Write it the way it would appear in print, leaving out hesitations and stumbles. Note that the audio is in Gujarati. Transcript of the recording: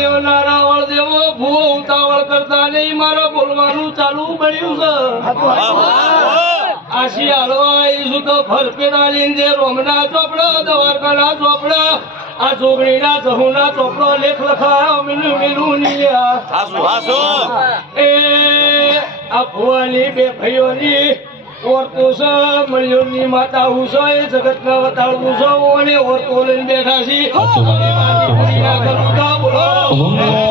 આયો નારાવળ દેવો ભૂવો ઉતાવળ કરતા નહીં મારા બોલવાનું ચાલુ પડ્યું છે આશી હાલવા આવીશું તો ફરફેરા લીંદે રોમના ચોપડા દ્વારકાના ચોપડા આ જોગણીના જહુના ચોપડો લેખ લખાયો મિલું નીલ્યા એ આ ભુવાની બે ભાઈઓની ઓરતો છે મળ્યોની માતા હું છો એ જગતના વતાડવું છો અને ઓરતો લઈને બેઠા છી બોલો